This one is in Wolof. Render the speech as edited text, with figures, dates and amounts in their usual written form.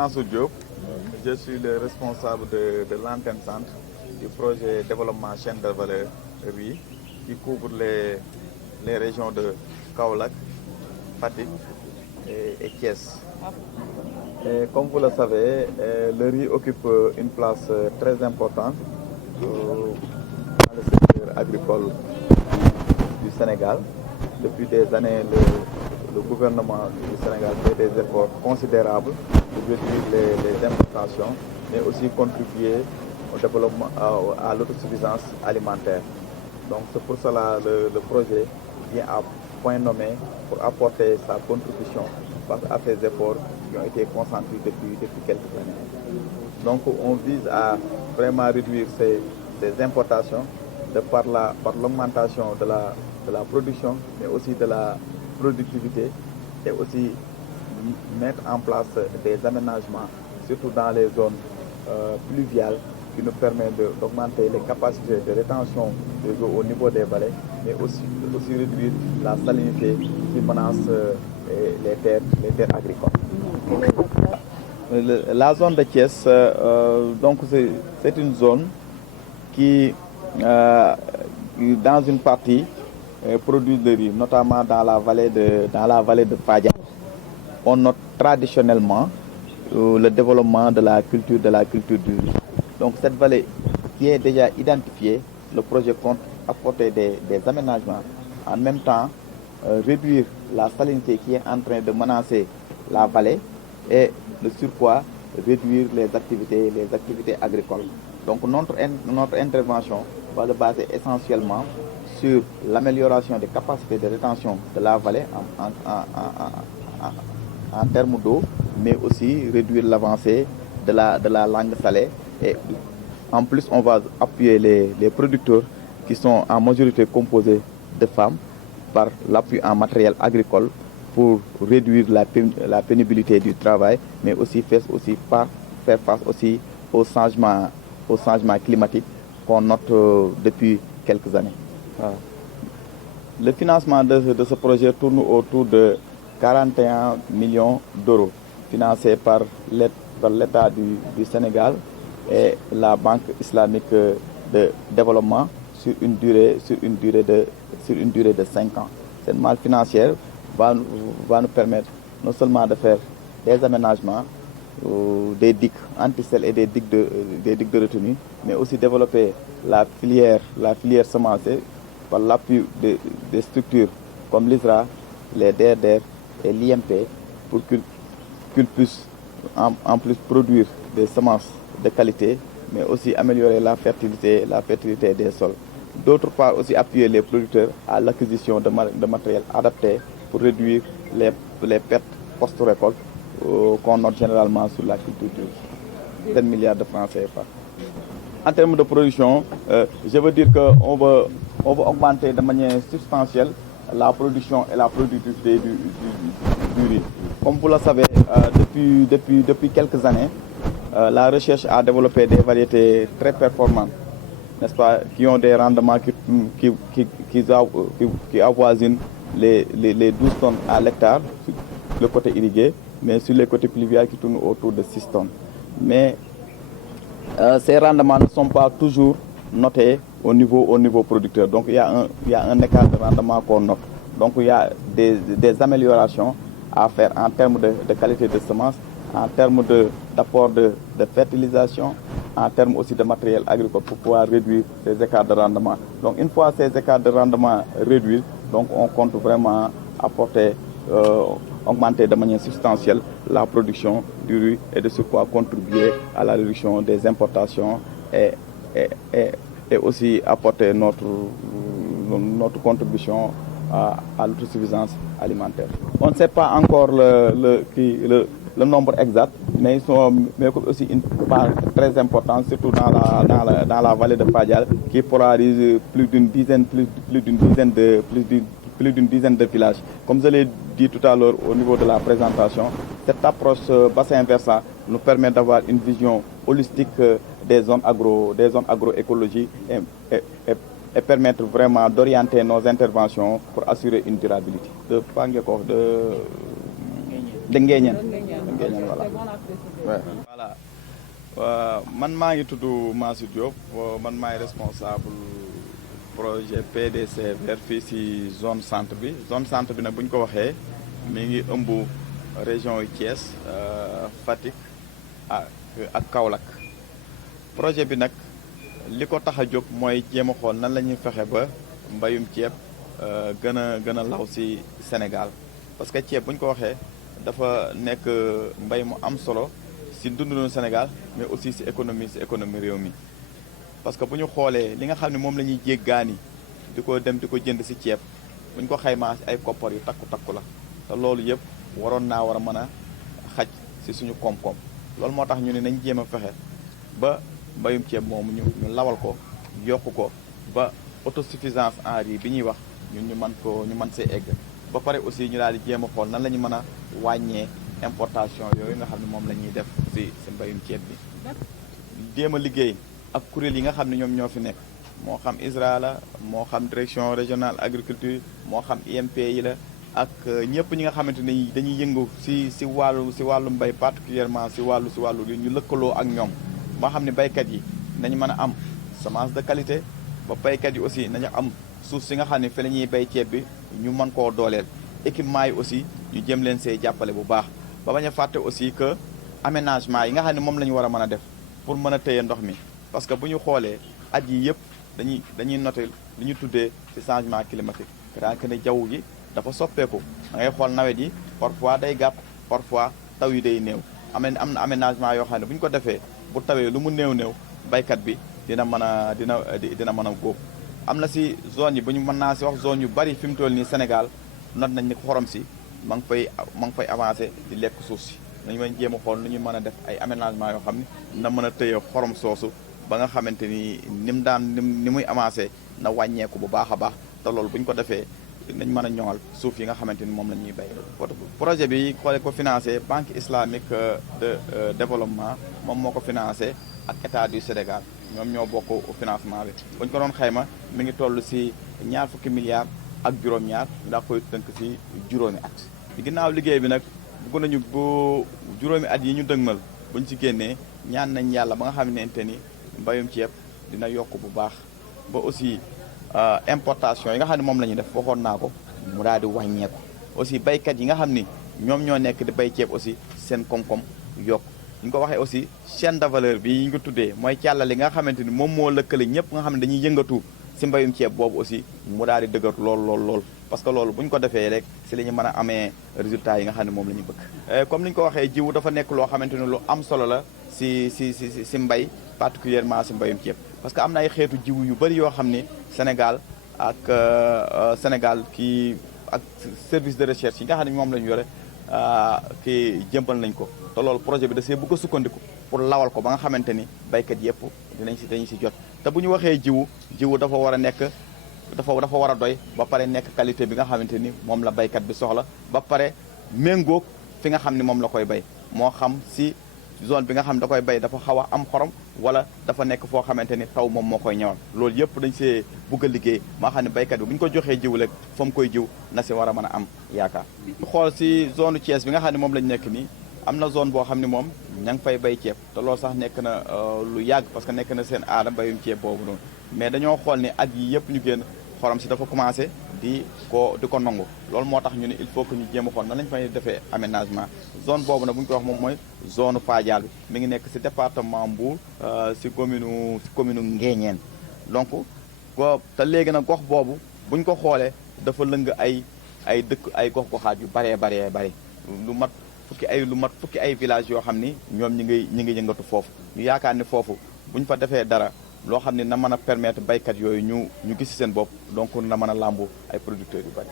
Mansour Diop. Je suis le responsable de l'antenne centre du projet développement chaîne de valeur riz qui couvre les régions de Kaolack, Fatick et Thiès. Et comme vous le savez, le riz occupe une place très importante dans le secteur agricole du Sénégal. Depuis des années, le gouvernement du Sénégal fait des efforts considérables pour réduire les importations, mais aussi contribuer au développement, à l'autosuffisance alimentaire. Donc c'est pour cela que le projet vient à point nommé pour apporter sa contribution face à ces efforts qui ont été consentis depuis quelques années. Donc on vise à vraiment réduire ces importations par l'augmentation de la production, mais aussi de la productivité, et aussi mettre en place des aménagements, surtout dans les zones pluviales, qui nous permettent d'augmenter les capacités de rétention des eaux au niveau des vallées, mais aussi réduire la salinité qui menace les terres agricoles. La zone de Thiès, donc c'est une zone qui, dans une partie, produit de riz, notamment dans la vallée de Fadial. On note traditionnellement le développement de la culture du riz. Donc cette vallée qui est déjà identifiée, le projet compte apporter des aménagements, en même temps réduire la salinité qui est en train de menacer la vallée et le surpoids, réduire les activités agricoles. Donc notre intervention va se baser essentiellement sur l'amélioration des capacités de rétention de la vallée en termes d'eau, mais aussi réduire l'avancée de la langue salée. Et en plus, on va appuyer les producteurs qui sont en majorité composés de femmes par l'appui en matériel agricole pour réduire la pénibilité du travail, mais aussi faire face aussi au changement climatique qu'on note depuis quelques années. Le financement de ce projet tourne autour de 41 millions d'euros, financés par l'État du Sénégal et la Banque islamique de développement sur une durée de 5 ans. Cette manne financière va nous permettre non seulement de faire des aménagements, des digues anti-sel et des digues de retenue, mais aussi développer la filière semencée par l'appui des structures comme l'ISRA, les DRDR et l'IMP pour qu'ils puissent en plus produire des semences de qualité, mais aussi améliorer la fertilité des sols. D'autre part, aussi appuyer les producteurs à l'acquisition de matériel adapté pour réduire les pertes post-récolte qu'on note généralement sur la culture de 10 milliards de francs CFA. En termes de production, je veux dire qu'on va augmenter de manière substantielle la production et la productivité du riz. Comme vous le savez, depuis quelques années, la recherche a développé des variétés très performantes, n'est-ce pas, qui ont des rendements qui avoisinent les 12 tonnes à l'hectare sur le côté irrigué, mais sur les côtés pluviales qui tournent autour de 6 tonnes. Mais ces rendements ne sont pas toujours notés au niveau producteur. Donc il y a un écart de rendement qu'on note. Donc il y a des améliorations à faire en termes de qualité de semences, en termes d'apport de fertilisation, en termes aussi de matériel agricole pour pouvoir réduire ces écarts de rendement. Donc une fois ces écarts de rendement réduits, donc on compte vraiment augmenter de manière substantielle la production du riz et de ce quoi contribuer à la réduction des importations et aussi apporter notre contribution à l'autosuffisance alimentaire. On ne sait pas encore le nombre exact, mais aussi une part très importante, surtout dans la vallée de Fadial, qui polarise plus d'une dizaine de villages. Comme je l'ai dit tout à l'heure au niveau de la présentation, cette approche bassin versant nous permet d'avoir une vision holistique des zones agroécologiques et permettre vraiment d'orienter nos interventions pour assurer une durabilité. De Nguéniène. Nguéniène voilà. Man maa ngi tudd Massi Diop man maay responsable projet PDC vert fii ci zone centre bi nag bu ñu ko waxee mi ngi ëmb région yu Thiès Fatick ak Kaolack. projet bi nag li ko tax a jóg mooy jéem a xool nan la ñuy fexe ba mbayum ceeb gën a law ci Sénégal parce que ceeb bu ñu ko waxee dafa nekk mbay mu am solo ci dundu Sénégal mais aussi ci économie réew mi. parce que bu ñu xoolee li nga xam ne moom la ñuy jéggaani di ko jënd ci ceeb bu ñu ko xaymaa ci ay koppar yu takku la te loolu yëpp waroon naa war a mën a xaj ci suñu koom-koom loolu moo tax ñu ne nañ jéem a fexe ba mbayum ceeb moomu ñu lawal ko yokk ko ba autosuffisance en riz bi ñuy wax ñu mën see egg ba pare aussi ñu daal di jéem a xool nan la ñu mën a wàññee importation yooyu nga xam ne moom la ñuy def ci mbayum ceeb bi. jéem a liggéey ak kuréel yi nga xam ne ñoom ñoo fi nekk moo xam ISRA la moo xam direction régionale agriculture moo xam IMP yi la ak ñëpp ñi nga xamante ne dañuy yëngu ci wàllu mbay particulièrement ci wàllu li ñu lëkkaloo ak ñoom. moo xam ne baykat yi nañu mën a am semence de qualité ba baykat yi aussi nañu am suuf si nga xam ne fi la ñuy bay ceeb bi ñu mën koo dooleel équipement yi aussi ñu jëm leen see jàppale bu baax ba bañ a fàtte aussi que aménagement yi nga xam ne moom la ñu war a mën a def pour mën a téye ndox mi parce que bu ñu xoolee at yi yëpp dañuy noter li ñu tuddee ci changement climatique c'est-à-dire que ne jaww ji dafa soppeeku da ngay xool nawet yi parfois day gàpp parfois taw yi day néew am na aménagement yoo xam ne bu ñu ko defee bu tawee lu mu néew baykat bi dina mën a góob am na ci zone yi bu ñu mën naa ci wax zone yu bari fi mu toll nii Sénégal not nañ ni xorom si ma ngi fay avancé di lekk suuf si nañu mën jéem a xool nu ñu mën a def ay aménagement yoo xam ne na mën a tëye xorom soosu ba nga xamante ni ni muy avancé na wàññeeku bu baax a baax te loolu bu ñu ko defee nañ mën a ñoŋal suuf yi nga xamante ni moom la ñuy bay. projet bi xoole ko financé banque islamique de développement moom moo ko financé ak état du Sénégal ñoom ñoo bokk financement bi bu ñu ko doon xayma mi ngi toll ci ñaar fukki milliards ak juróom-ñaar ndax koy tënk ci juróomi at. ginnaaw liggéey bi nag bëgg nañu bu juróomi at yi ñu dëgmal buñ ci génnee ñaan nañ yàlla ba nga xamante ni mbayum ceeb dina yokk bu baax ba aussi importation yi nga xam ne moom la ñuy def waxoon naa ko mu daal di wàññeeku aussi baykat yi nga xam ni ñoom ñoo nekk di bay ceeb aussi seen koom-koom yokk ñu ko waxee aussi chaîne de valeur bi ñu ko tuddee mooy càllali nga xamante ni moom moo lëkkale ñëpp nga xam ne dañuy yëngatu ci mbayum ceeb boobu aussi mu daal di dëgër lool parce que loolu bu ñu ko defee rek ci la ñu mën a amee résultats yi nga xam ne moom la ñu bëgg. comme ni ñu ko waxee jiwu dafa nekk loo xamante ni lu am solo la ci mbay particulièrement ci mbayum ceeb parce que am na ay xeetu jiwu yu bari yoo xam ni Sénégal ak service de recherche yi nga xam ne moom la ñu yore jëmbal nañ ko te loolu projet bi da see bëgg a sukkandiku pour lawal ko ba nga xamante ni baykat yëpp dañu ci jot te bu ñu waxee jiwu dafa war a nekk dafa war a doy ba pare nekk qualité bi nga xamante ni moom la baykat bi soxla ba pare méngóog fi nga xam ni moom la koy bay moo xam ci zone bi nga xam da koy bay dafa xaw a am xorom wala dafa nekk foo xamante ni taw moom moo koy ñëwal loolu yëpp dañ see bugg a liggéey maa xam ne baykat bi bu ñu ko joxee jiw rek fa mu koy jiw na si war a mën a am yaakaar. xool si zone Thiès bi nga xam ne moom lañ nekk nii am na zone boo xam ne moom ña ngi fay bay ceeb te loolu sax nekk na lu yàgg parce que nekk na seen aada bayum ceeb boobu noonu mais dañoo xool ni at yi yëpp ñu génn xorom si dafa commencé di ko nangu loolu moo tax ñu ne il faut que ñu jéem a xool nan lañ fay defee aménagement zone boobu nag bu ñu ko wax moom mooy zone Fadial bi mi ngi nekk si département Mbour si commune Nguéniène donc te léegi nag gox boobu bu ñu ko xoolee dafa lëng ay dëkk ay gox-goxaat yu bari lu mat fukki ay village yoo xam ni ñoom ñi ngi yëngatu foofu ñu yaakaar ni foofu bu ñu fa defee dara loo xam ne na mën a permettre baykat yooyu ñu gis ci seen bopp donc na mën a làmbu ay producteurs yu bari